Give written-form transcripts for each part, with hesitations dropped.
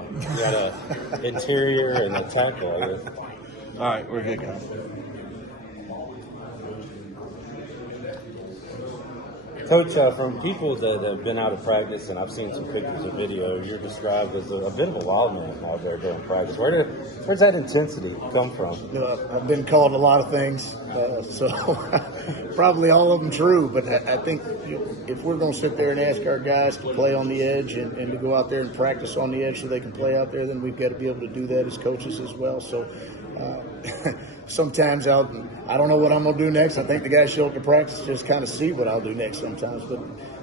You got a interior and a tackle, I guess. All right, we're good, guys. Coach, from people that have been out of practice, and I've seen some pictures or video, you're described as a bit of a wild man out there during practice. Where's that intensity come from? I've been called a lot of things, so probably all of them true. But I think if we're going to sit there and ask our guys to play on the edge and to go out there and practice on the edge so they can play out there, then we've got to be able to do that as coaches as well. So sometimes I don't know what I'm going to do next. I think the guys show up to practice just kind of see what I'll do next sometimes. But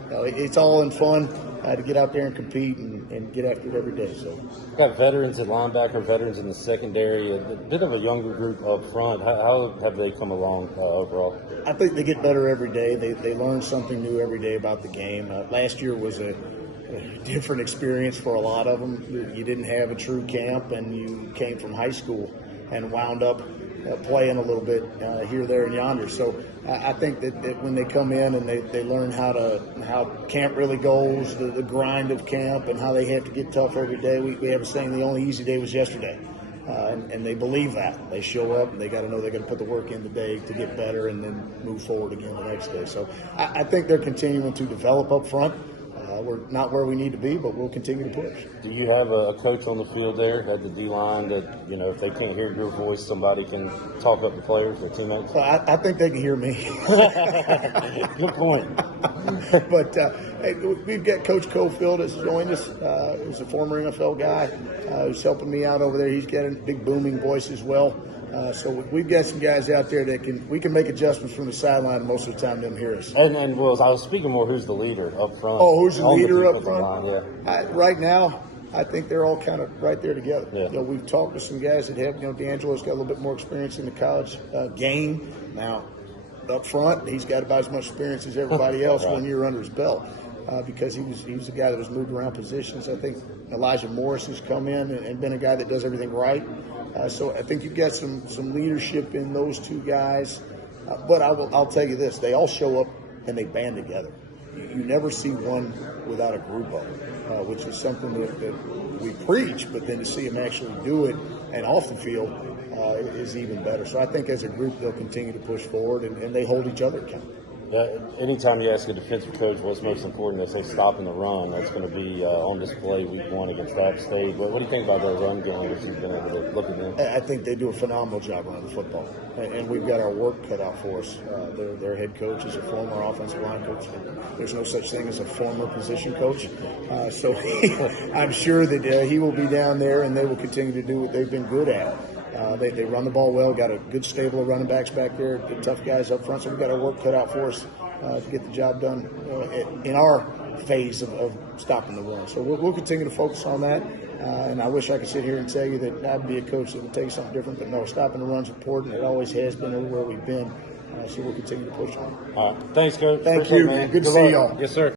it's all in fun to get out there and compete and get after it every day. So got veterans at linebacker, veterans in the secondary, a bit of a younger group up front. How have they come along overall? I think they get better every day. They learn something new every day about the game. Last year was a different experience for a lot of them. You didn't have a true camp, and you came from high school and wound up playing a little bit here, there, and yonder. So I think that when they come in and they learn how camp really goes, the grind of camp, and how they have to get tough every day. We have a saying, the only easy day was yesterday. And they believe that. They show up and they got to know they got to put the work in today to get better and then move forward again the next day. So I think they're continuing to develop up front. We're not where we need to be, but we'll continue to push. Do you have a coach on the field there at the D-line that, if they can't hear your voice, somebody can talk up the players, their teammates? I think they can hear me. Good point. But hey, we've got Coach Cofield has joined us. He's a former NFL guy who's helping me out over there. He's got a big booming voice as well. So we've got some guys out there that we can make adjustments from the sideline. Most of the time, them hear us. And well, I was speaking more. Who's the leader up front? Oh, who's the leader up front? Line, yeah. Right now, I think they're all kind of right there together. Yeah. We've talked to some guys that have. D'Angelo's got a little bit more experience in the college game now. Up front, he's got about as much experience as everybody else. Right. 1 year under his belt. Because he was a guy that was moved around positions. I think Elijah Morris has come in and been a guy that does everything right. So I think you've got some leadership in those two guys. But I'll tell you this: they all show up and they band together. You never see one without a group of them, which is something that we preach. But then to see them actually do it and off the field is even better. So I think as a group they'll continue to push forward and they hold each other accountable. Anytime you ask a defensive coach what's most important, they say stopping the run. That's going to be on display week 1 against App State. What do you think about that run game that you've been able to look at them? I think they do a phenomenal job running the football, and we've got our work cut out for us. Their head coach is a former offensive line coach. There's no such thing as a former position coach. So I'm sure that he will be down there, and they will continue to do what they've been good at. They run the ball well, got a good stable of running backs back there, the tough guys up front, so we've got our work cut out for us to get the job done in our phase of stopping the run. So we'll continue to focus on that, and I wish I could sit here and tell you that I'd be a coach that would tell you something different, but no, stopping the run's important. It always has been everywhere we've been, so we'll continue to push on it. All right. Thanks, Coach. Thank Appreciate you, it, man. man. Good to see y'all. Yes, sir.